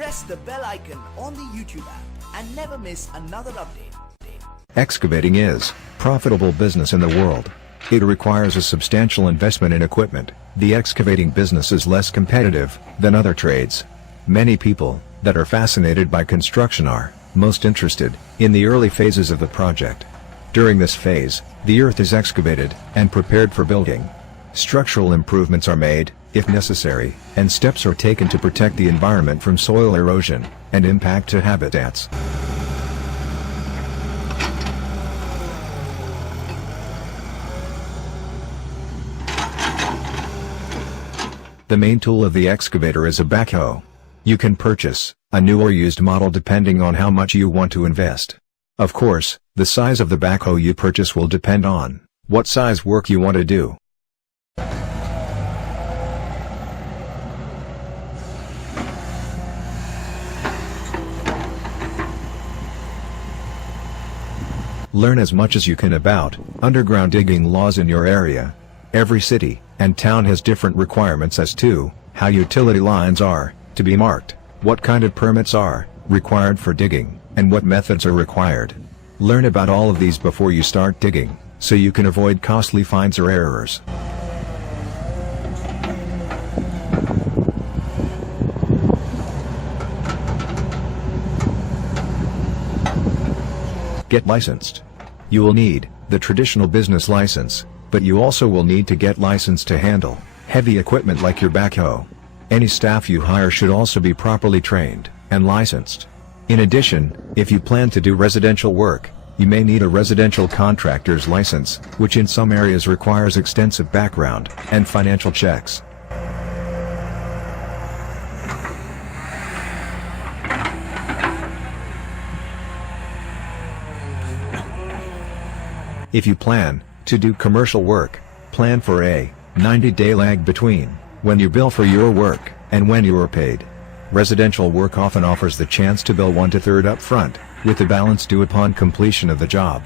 Press the bell icon on the YouTube app and never miss another update. Excavating is profitable business in the world. It requires a substantial investment in equipment. The excavating business is less competitive than other trades. Many people that are fascinated by construction are most interested in the early phases of the project. During this phase, the earth is excavated and prepared for building. Structural improvements are made, if necessary, and steps are taken to protect the environment from soil erosion and impact to habitats. The main tool of the excavator is a backhoe. You can purchase a new or used model depending on how much you want to invest. Of course, the size of the backhoe you purchase will depend on what size work you want to do. Learn as much as you can about underground digging laws in your area. Every city and town has different requirements as to how utility lines are to be marked, what kind of permits are required for digging, and what methods are required. Learn about all of these before you start digging, so you can avoid costly fines or errors. Get licensed. You will need the traditional business license, but you also will need to get licensed to handle heavy equipment like your backhoe. Any staff you hire should also be properly trained and licensed. In addition, if you plan to do residential work, you may need a residential contractor's license, which in some areas requires extensive background and financial checks. If you plan to do commercial work, plan for a 90-day lag between when you bill for your work and when you are paid. Residential work often offers the chance to bill 1/3 up front, with the balance due upon completion of the job.